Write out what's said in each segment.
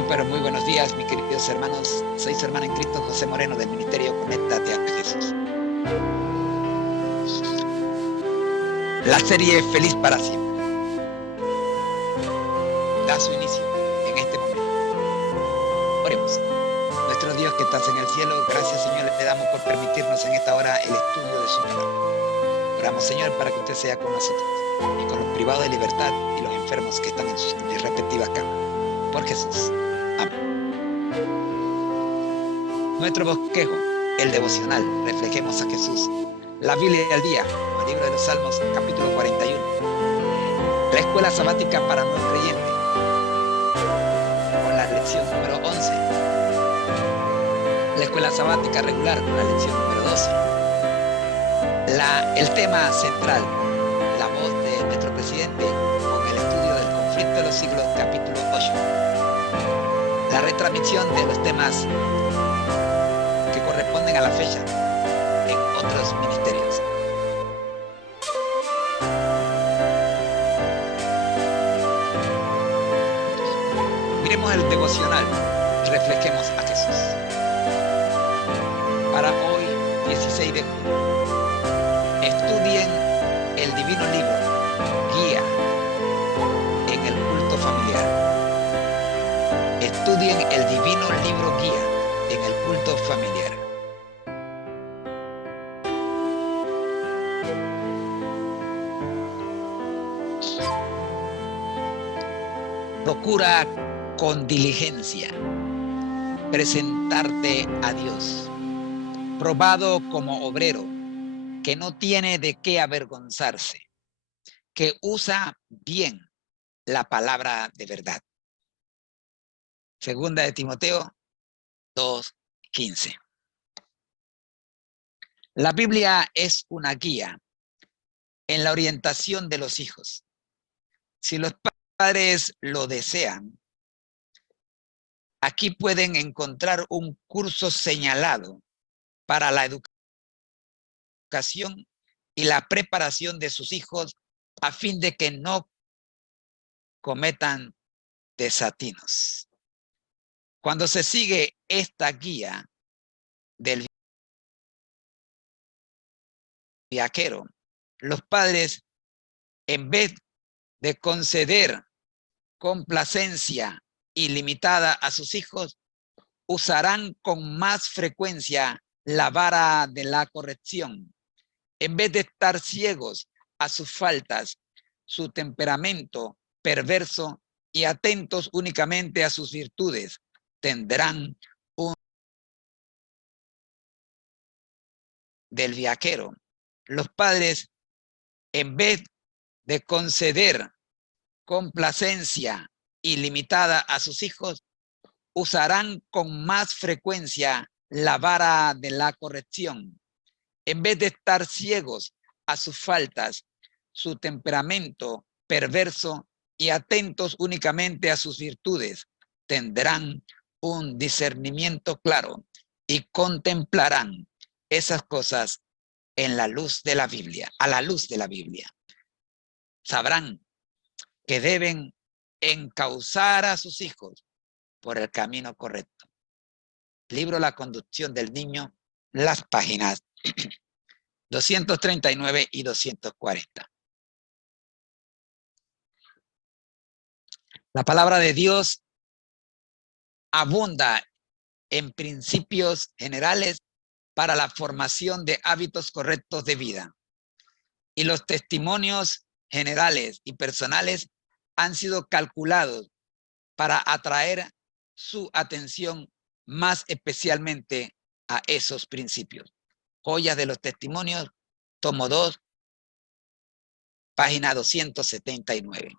Pero muy buenos días, mis queridos hermanos. Soy su hermano en Cristo, José Moreno, del Ministerio Conéctate a Jesús. La serie Feliz para Siempre da su inicio en este momento. Oremos. Nuestro Dios que estás en el cielo, gracias, Señor, le damos por permitirnos en esta hora el estudio de su palabra. Oramos, Señor, para que usted sea con nosotros y con los privados de libertad y los enfermos que están en sus respectivas camas. Por Jesús. Amén. Nuestro bosquejo, el devocional, reflejemos a Jesús. La Biblia al día, el libro de los Salmos, capítulo 41. La escuela sabática para nuevos creyentes, con la lección número 11. La escuela sabática regular, con la lección número 12. El tema central, la voz de nuestro presidente, con el estudio del conflicto de los siglos, capítulo 8. La retransmisión de los temas que corresponden a la fecha en otros ministerios. Miremos el devocional, reflejemos a Jesús. Para hoy, 16 de junio, estudien el divino libro, Guía en el culto familiar. Estudien el divino libro Guía en el culto familiar. Procura con diligencia presentarte a Dios, probado como obrero, que no tiene de qué avergonzarse, que usa bien la palabra de verdad. Segunda de Timoteo 2:15. La Biblia es una guía en la orientación de los hijos. Si los padres lo desean, aquí pueden encontrar un curso señalado para la educación y la preparación de sus hijos a fin de que no cometan desatinos. Cuando se sigue esta guía del viajero, los padres, en vez de conceder complacencia ilimitada a sus hijos, usarán con más frecuencia la vara de la corrección. En vez de estar ciegos a sus faltas, su temperamento perverso y atentos únicamente a sus virtudes, tendrán un del viajero. Los padres, en vez de conceder complacencia ilimitada a sus hijos, usarán con más frecuencia la vara de la corrección. En vez de estar ciegos a sus faltas, su temperamento perverso y atentos únicamente a sus virtudes, tendrán un discernimiento claro y contemplarán esas cosas en la luz de la Biblia, a la luz de la Biblia. Sabrán que deben encauzar a sus hijos por el camino correcto. Libro La conducción del niño, las páginas 239 y 240. La palabra de Dios abunda en principios generales para la formación de hábitos correctos de vida. Y los testimonios generales y personales han sido calculados para atraer su atención más especialmente a esos principios. Joyas de los testimonios, tomo 2, página 279.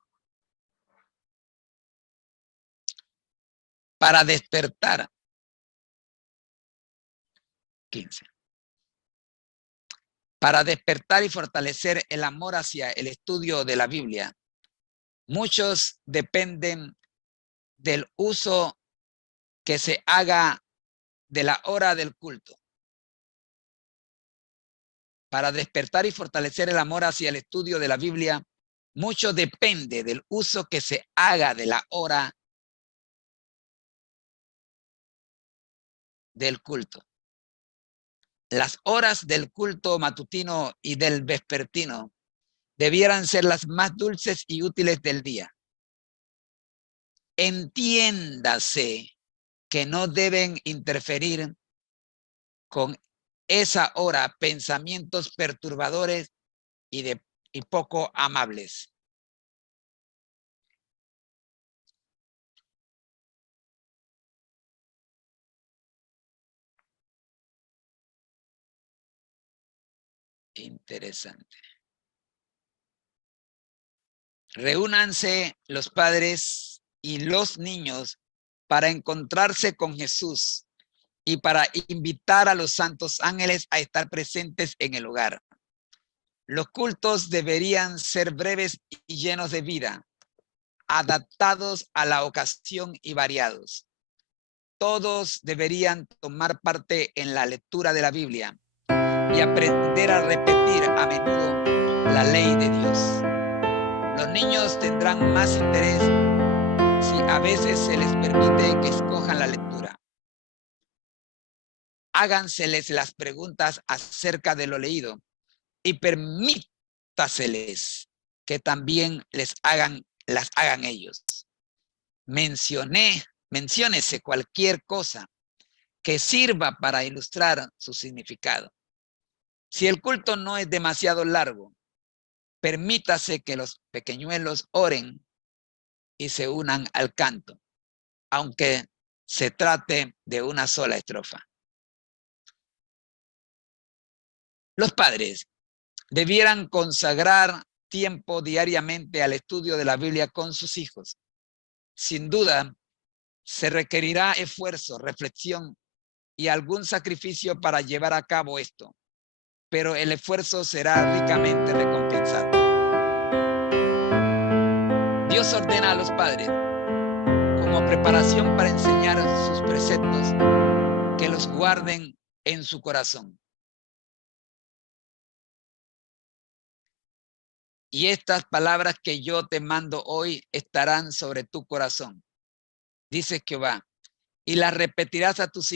Para despertar, 15. Para despertar y fortalecer el amor hacia el estudio de la Biblia, muchos dependen del uso que se haga de la hora del culto. Para despertar y fortalecer el amor hacia el estudio de la Biblia, mucho depende del uso que se haga de la hora del culto. Las horas del culto matutino y del vespertino debieran ser las más dulces y útiles del día. Entiéndase que no deben interferir con esa hora pensamientos perturbadores y poco amables. Interesante. Reúnanse los padres y los niños para encontrarse con Jesús y para invitar a los santos ángeles a estar presentes en el hogar. Los cultos deberían ser breves y llenos de vida, adaptados a la ocasión y variados. Todos deberían tomar parte en la lectura de la Biblia y aprender a repetir a menudo la ley de Dios. Los niños tendrán más interés si a veces se les permite que escojan la lectura. Háganseles las preguntas acerca de lo leído y permítaseles que también las hagan ellos. Menciónese cualquier cosa que sirva para ilustrar su significado. Si el culto no es demasiado largo, permítase que los pequeñuelos oren y se unan al canto, aunque se trate de una sola estrofa. Los padres debieran consagrar tiempo diariamente al estudio de la Biblia con sus hijos. Sin duda, se requerirá esfuerzo, reflexión y algún sacrificio para llevar a cabo esto, pero el esfuerzo será ricamente recompensado. Dios ordena a los padres, como preparación para enseñar sus preceptos, que los guarden en su corazón. Y estas palabras que yo te mando hoy estarán sobre tu corazón, dice Jehová, y las repetirás a tus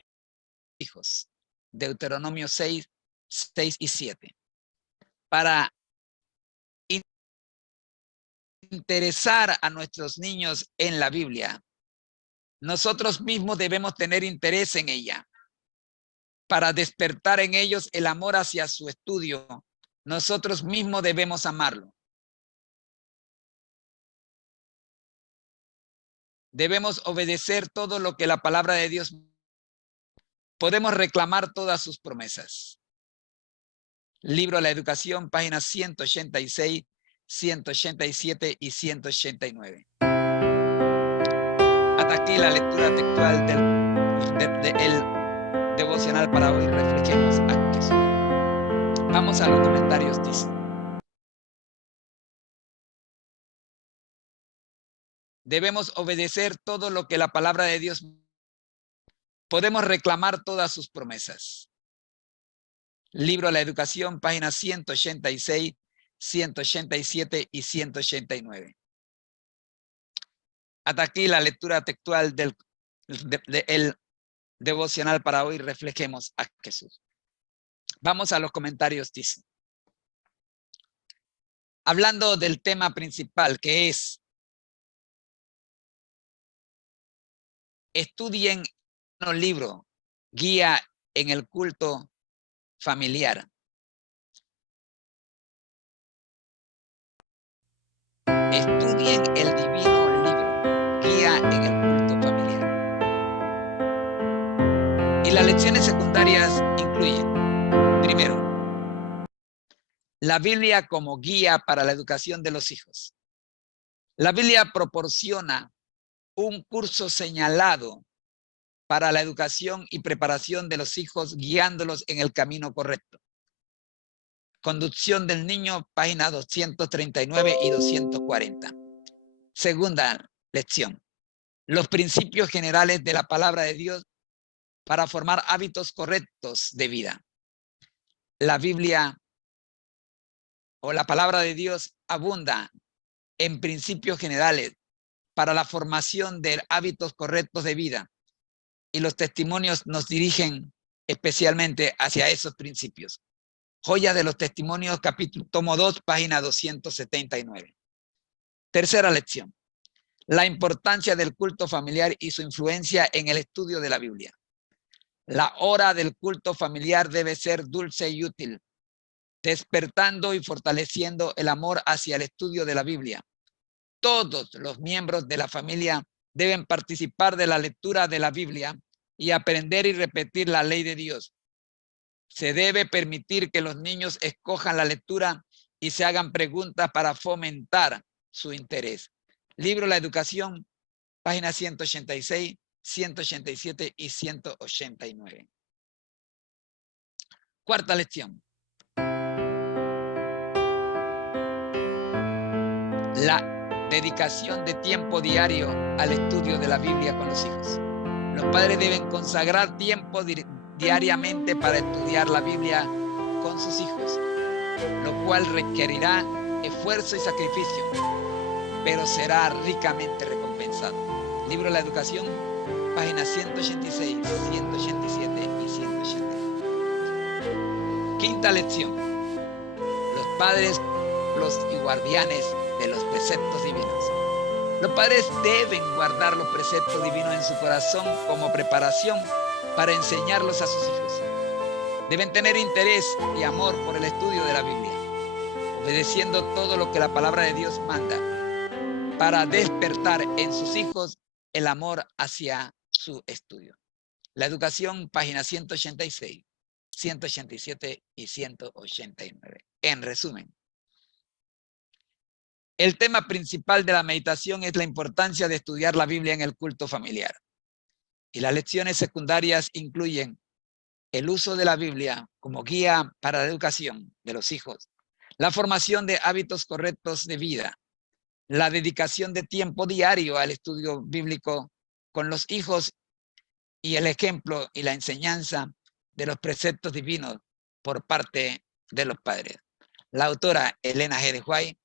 hijos. Deuteronomio 6, 6 y 7. Para interesar a nuestros niños en la Biblia, nosotros mismos debemos tener interés en ella. Para despertar en ellos el amor hacia su estudio, nosotros mismos debemos amarlo. Debemos obedecer todo lo que la palabra de Dios. Podemos reclamar todas sus promesas. Libro de la Educación, páginas 186, 187 y 189. Hasta aquí la lectura textual del devocional para hoy. Reflejemos a Jesús. Vamos a los comentarios, dice. Debemos obedecer todo lo que la palabra de Dios. Podemos reclamar todas sus promesas. Libro de la Educación, páginas 186, 187 y 189. Hasta aquí la lectura textual del devocional para hoy. Reflejemos a Jesús. Vamos a los comentarios, dice. Hablando del tema principal, que es estudien el libro Guía en el culto familiar. Estudien el divino libro Guía en el culto familiar. Y las lecciones secundarias incluyen, primero, la Biblia como guía para la educación de los hijos. La Biblia proporciona un curso señalado para la educación y preparación de los hijos, guiándolos en el camino correcto. Conducción del niño, páginas 239 y 240. Segunda lección. Los principios generales de la palabra de Dios para formar hábitos correctos de vida. La Biblia o la palabra de Dios abunda en principios generales para la formación de hábitos correctos de vida y los testimonios nos dirigen especialmente hacia esos principios. Joya de los Testimonios, capítulo, tomo 2, página 279. Tercera lección. La importancia del culto familiar y su influencia en el estudio de la Biblia. La hora del culto familiar debe ser dulce y útil, despertando y fortaleciendo el amor hacia el estudio de la Biblia. Todos los miembros de la familia deben participar de la lectura de la Biblia y aprender y repetir la ley de Dios. Se debe permitir que los niños escojan la lectura y se hagan preguntas para fomentar su interés. Libro La Educación, páginas 186, 187 y 189. Cuarta lección. La dedicación de tiempo diario al estudio de la Biblia con los hijos. Los padres deben consagrar tiempo diariamente para estudiar la Biblia con sus hijos, lo cual requerirá esfuerzo y sacrificio, pero será ricamente recompensado. Libro La Educación, páginas 186, 187 y 189. Quinta lección. Los padres, los y guardianes de los preceptos divinos. Los padres deben guardar los preceptos divinos en su corazón como preparación para enseñarlos a sus hijos. Deben tener interés y amor por el estudio de la Biblia, obedeciendo todo lo que la palabra de Dios manda, para despertar en sus hijos el amor hacia su estudio. La Educación, páginas 186, 187 y 189. En resumen, el tema principal de la meditación es la importancia de estudiar la Biblia en el culto familiar. Y las lecciones secundarias incluyen el uso de la Biblia como guía para la educación de los hijos, la formación de hábitos correctos de vida, la dedicación de tiempo diario al estudio bíblico con los hijos y el ejemplo y la enseñanza de los preceptos divinos por parte de los padres. La autora Elena G. de White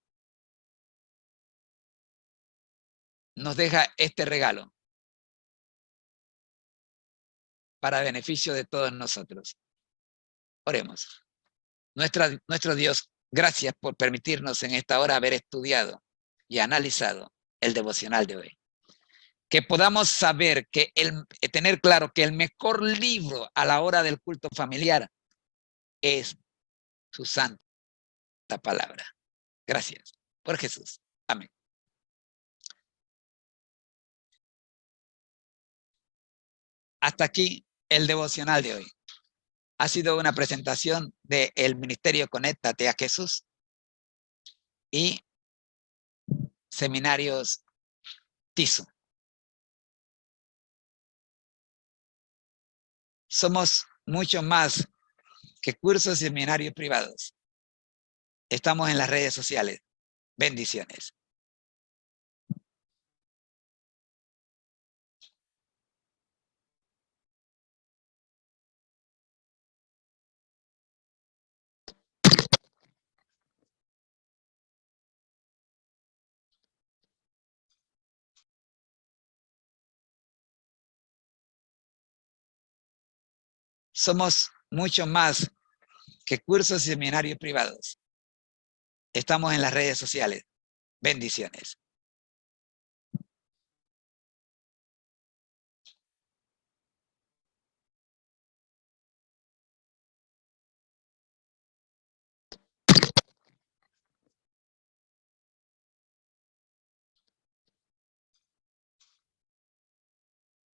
nos deja este regalo para beneficio de todos nosotros. Oremos. Nuestro Dios, gracias por permitirnos en esta hora haber estudiado y analizado el devocional de hoy. Que podamos saber, tener claro que el mejor libro a la hora del culto familiar es su santa palabra. Gracias por Jesús. Amén. Hasta aquí el devocional de hoy. Ha sido una presentación del Ministerio Conéctate a Jesús y Seminarios TISO. Somos mucho más que cursos y seminarios privados. Estamos en las redes sociales. Bendiciones. Somos mucho más que cursos y seminarios privados. Estamos en las redes sociales. Bendiciones.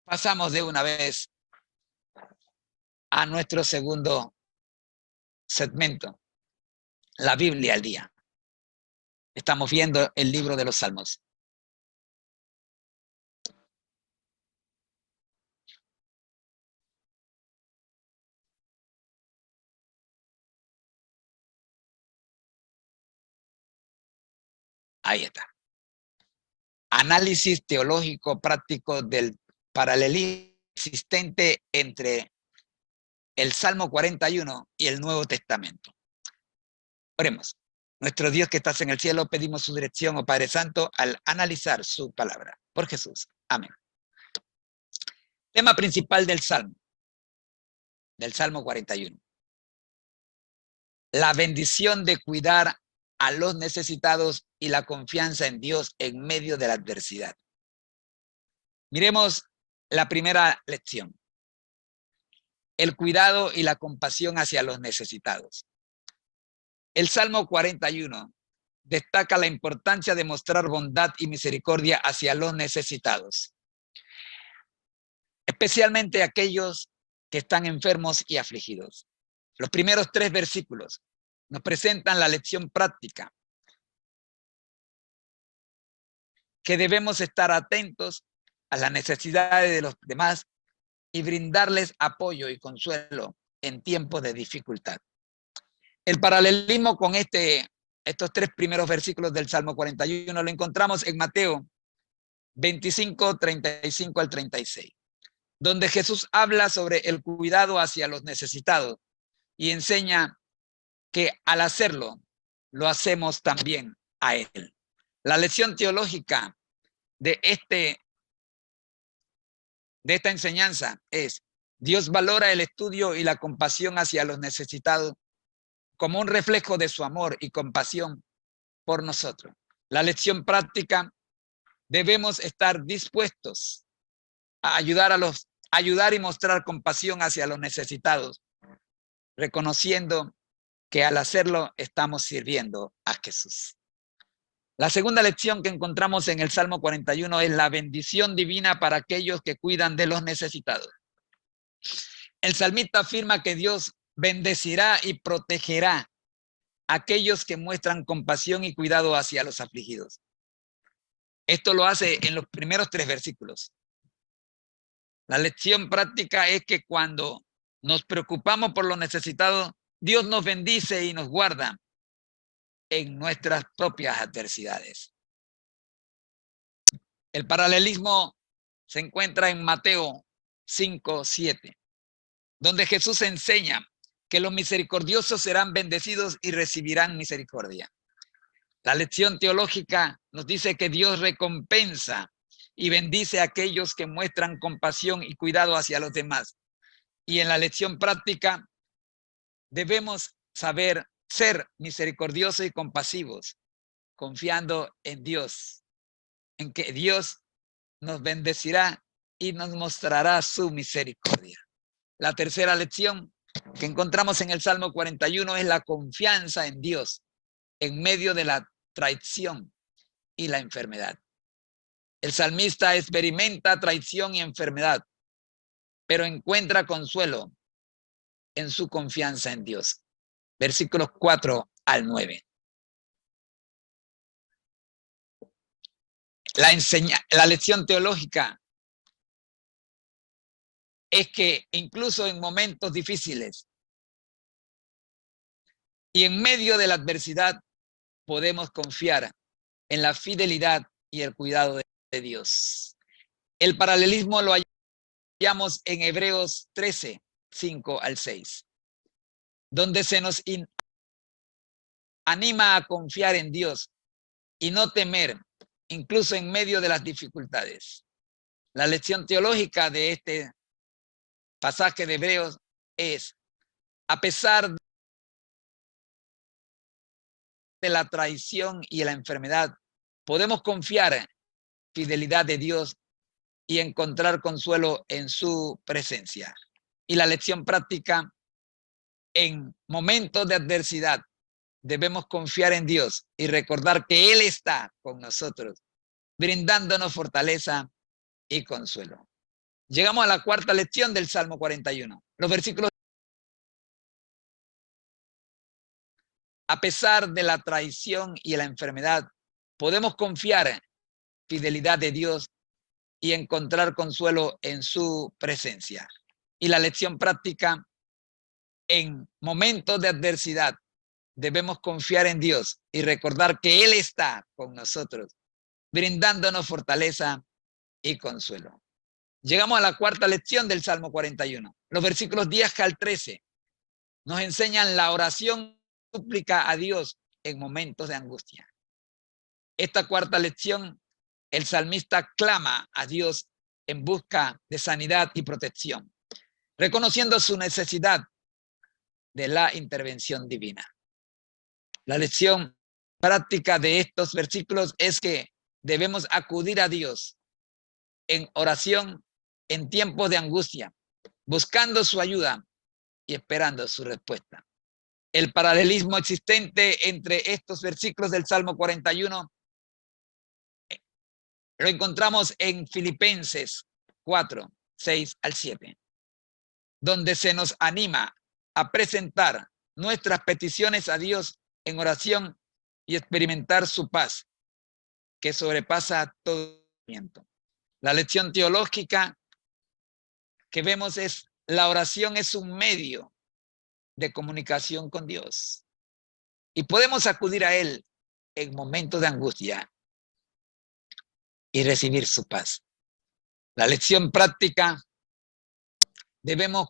Pasamos de una vez a nuestro segundo segmento, la Biblia al día. Estamos viendo el libro de los Salmos. Ahí está. Análisis teológico práctico del paralelismo existente entre el Salmo 41 y el Nuevo Testamento. Oremos. Nuestro Dios que estás en el cielo, pedimos su dirección, oh Padre Santo, al analizar su palabra. Por Jesús. Amén. Tema principal del Salmo 41. La bendición de cuidar a los necesitados y la confianza en Dios en medio de la adversidad. Miremos la primera lección. El cuidado y la compasión hacia los necesitados. El Salmo 41 destaca la importancia de mostrar bondad y misericordia hacia los necesitados, especialmente aquellos que están enfermos y afligidos. Los primeros 3 versículos nos presentan la lección práctica, que debemos estar atentos a las necesidades de los demás y brindarles apoyo y consuelo en tiempos de dificultad. El paralelismo con estos 3 primeros versículos del Salmo 41 lo encontramos en Mateo 25, 35 al 36, donde Jesús habla sobre el cuidado hacia los necesitados y enseña que al hacerlo, lo hacemos también a Él. La lección teológica de esta enseñanza es: Dios valora el estudio y la compasión hacia los necesitados como un reflejo de su amor y compasión por nosotros. La lección práctica: debemos estar dispuestos a ayudar y mostrar compasión hacia los necesitados, reconociendo que al hacerlo estamos sirviendo a Jesús. La segunda lección que encontramos en el Salmo 41 es la bendición divina para aquellos que cuidan de los necesitados. El salmista afirma que Dios bendecirá y protegerá a aquellos que muestran compasión y cuidado hacia los afligidos. Esto lo hace en los primeros 3 versículos. La lección práctica es que cuando nos preocupamos por los necesitados, Dios nos bendice y nos guarda en nuestras propias adversidades. El paralelismo se encuentra en Mateo 5, 7, donde Jesús enseña que los misericordiosos serán bendecidos y recibirán misericordia. La lección teológica nos dice que Dios recompensa y bendice a aquellos que muestran compasión y cuidado hacia los demás. Y en la lección práctica debemos saber ser misericordiosos y compasivos, confiando en Dios, en que Dios nos bendecirá y nos mostrará su misericordia. La tercera lección que encontramos en el Salmo 41 es la confianza en Dios en medio de la traición y la enfermedad. El salmista experimenta traición y enfermedad, pero encuentra consuelo en su confianza en Dios. Versículos 4 al 9. La lección teológica es que incluso en momentos difíciles y en medio de la adversidad podemos confiar en la fidelidad y el cuidado de Dios. El paralelismo lo hallamos en Hebreos 13, 5 al 6, donde se nos anima a confiar en Dios y no temer, incluso en medio de las dificultades. La lección teológica de este pasaje de Hebreos es: a pesar de la traición y la enfermedad, podemos confiar en la fidelidad de Dios y encontrar consuelo en su presencia. Y la lección práctica: en momentos de adversidad, debemos confiar en Dios y recordar que Él está con nosotros, brindándonos fortaleza y consuelo. Llegamos a la cuarta lección del Salmo 41. Los versículos: a pesar de la traición y la enfermedad, podemos confiar en la fidelidad de Dios y encontrar consuelo en su presencia. Y la lección práctica: en momentos de adversidad, debemos confiar en Dios y recordar que Él está con nosotros, brindándonos fortaleza y consuelo. Llegamos a la cuarta lección del Salmo 41. Los versículos 10 al 13 nos enseñan la oración súplica a Dios en momentos de angustia. Esta cuarta lección, el salmista clama a Dios en busca de sanidad y protección, reconociendo su necesidad de la intervención divina. La lección práctica de estos versículos es que debemos acudir a Dios en oración en tiempos de angustia, buscando su ayuda y esperando su respuesta. El paralelismo existente entre estos versículos del Salmo 41 lo encontramos en Filipenses 4, 6 al 7, donde se nos anima a presentar nuestras peticiones a Dios en oración y experimentar su paz, que sobrepasa todo entendimiento. La lección teológica que vemos es: la oración es un medio de comunicación con Dios y podemos acudir a Él en momentos de angustia y recibir su paz. La lección práctica: debemos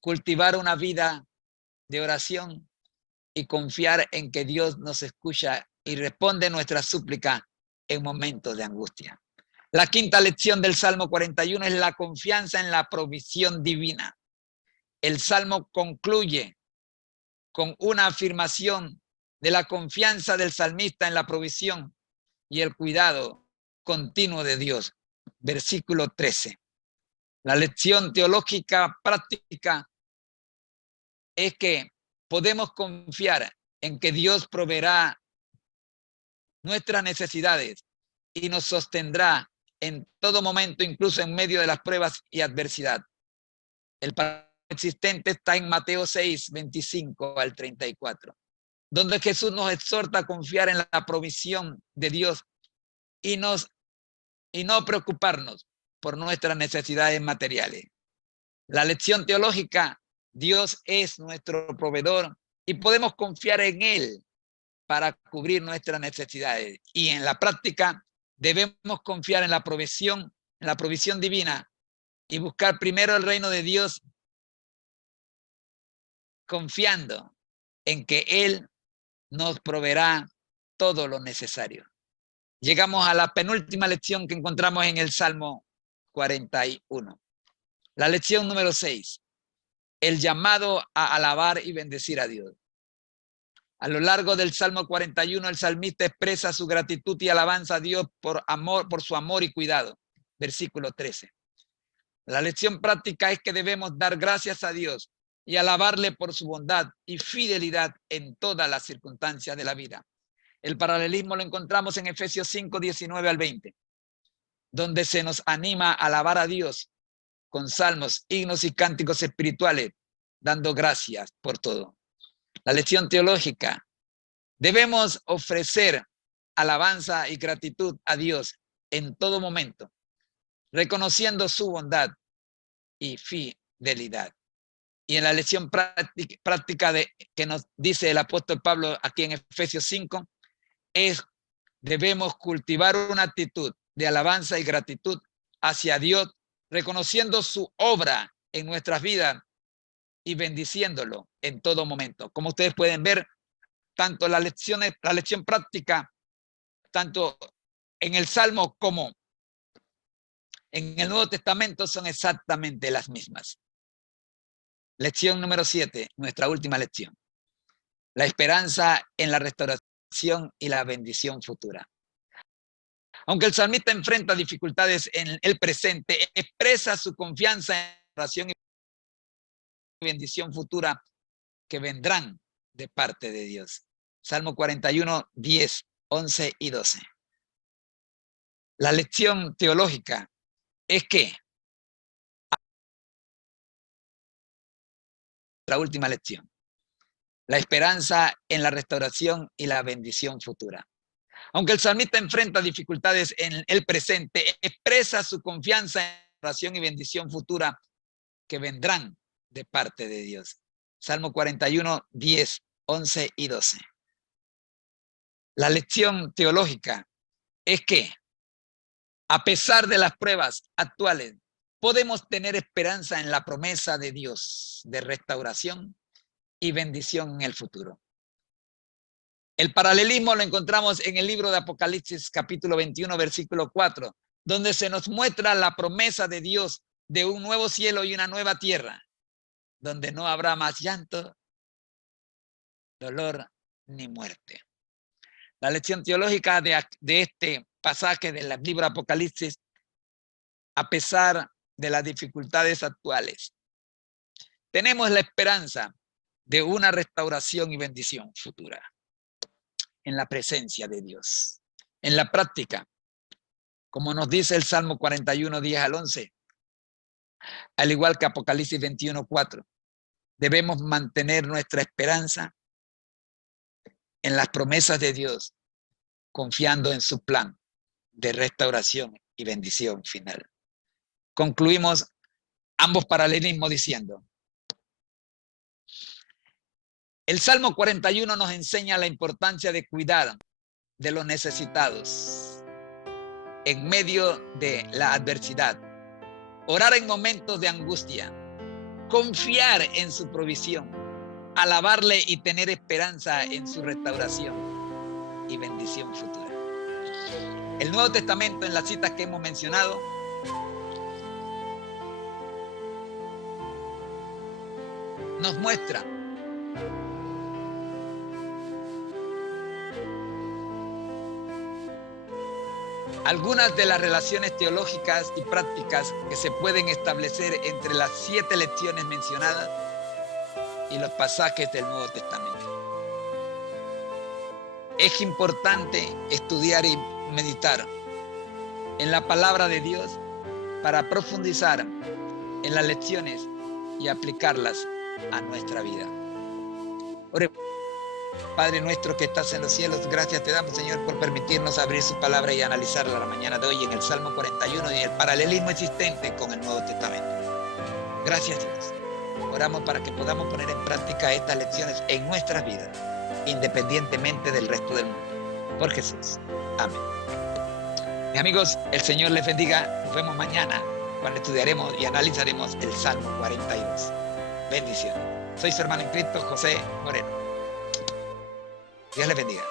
cultivar una vida de oración y confiar en que Dios nos escucha y responde nuestra súplica en momentos de angustia. La quinta lección del Salmo 41 es la confianza en la provisión divina. El Salmo concluye con una afirmación de la confianza del salmista en la provisión y el cuidado continuo de Dios. Versículo 13. La lección teológica práctica es que podemos confiar en que Dios proveerá nuestras necesidades y nos sostendrá en todo momento, incluso en medio de las pruebas y adversidad. El pasaje existente está en Mateo 6, 25 al 34, donde Jesús nos exhorta a confiar en la provisión de Dios y no preocuparnos por nuestras necesidades materiales. La lección teológica: Dios es nuestro proveedor y podemos confiar en Él para cubrir nuestras necesidades. Y en la práctica debemos confiar en la provisión divina y buscar primero el reino de Dios, confiando en que Él nos proveerá todo lo necesario. Llegamos a la penúltima lección que encontramos en el Salmo 41. La lección número 6. El llamado a alabar y bendecir a Dios. A lo largo del Salmo 41, el salmista expresa su gratitud y alabanza a Dios por su amor y cuidado. Versículo 13. La lección práctica es que debemos dar gracias a Dios y alabarle por su bondad y fidelidad en todas las circunstancias de la vida. El paralelismo lo encontramos en Efesios 5, 19 al 20, donde se nos anima a alabar a Dios con salmos, himnos y cánticos espirituales, dando gracias por todo. La lección teológica: debemos ofrecer alabanza y gratitud a Dios en todo momento, reconociendo su bondad y fidelidad. Y en la lección práctica que nos dice el apóstol Pablo aquí en Efesios 5, debemos cultivar una actitud de alabanza y gratitud hacia Dios, reconociendo su obra en nuestras vidas y bendiciéndolo en todo momento. Como ustedes pueden ver, tanto la lección práctica, tanto en el Salmo como en el Nuevo Testamento, son exactamente las mismas. Lección número 7, nuestra última lección. La esperanza en la restauración y la bendición futura. Aunque el salmista enfrenta dificultades en el presente, expresa su confianza en la restauración y bendición futura que vendrán de parte de Dios. Salmo 41, 10, 11 y 12. La lección teológica es que la última lección, la esperanza en la restauración y la bendición futura. Aunque el salmista enfrenta dificultades en el presente, expresa su confianza en la restauración y bendición futura que vendrán de parte de Dios. Salmo 41, 10, 11 y 12. La lección teológica es que, a pesar de las pruebas actuales, podemos tener esperanza en la promesa de Dios de restauración y bendición en el futuro. El paralelismo lo encontramos en el libro de Apocalipsis, capítulo 21, versículo 4, donde se nos muestra la promesa de Dios de un nuevo cielo y una nueva tierra, donde no habrá más llanto, dolor ni muerte. La lección teológica de este pasaje del libro Apocalipsis, a pesar de las dificultades actuales, tenemos la esperanza de una restauración y bendición futura en la presencia de Dios. En la práctica, como nos dice el Salmo 41, 10 al 11, al igual que Apocalipsis 21, 4, debemos mantener nuestra esperanza en las promesas de Dios, confiando en su plan de restauración y bendición final. Concluimos ambos paralelismos diciendo: el Salmo 41 nos enseña la importancia de cuidar de los necesitados en medio de la adversidad, orar en momentos de angustia, confiar en su provisión, alabarle y tener esperanza en su restauración y bendición futura. El Nuevo Testamento, en las citas que hemos mencionado, nos muestra algunas de las relaciones teológicas y prácticas que se pueden establecer entre las 7 lecciones mencionadas y los pasajes del Nuevo Testamento. Es importante estudiar y meditar en la palabra de Dios para profundizar en las lecciones y aplicarlas a nuestra vida. Oremos. Padre nuestro que estás en los cielos, gracias te damos, Señor, por permitirnos abrir su palabra y analizarla la mañana de hoy en el Salmo 41 y el paralelismo existente con el Nuevo Testamento. Gracias, Dios. Oramos para que podamos poner en práctica estas lecciones en nuestras vidas, independientemente del resto del mundo. Por Jesús. Amén. Mis amigos, el Señor les bendiga. Nos vemos mañana cuando estudiaremos y analizaremos el Salmo 42. Bendiciones. Soy su hermano en Cristo, José Moreno. Dios les bendiga.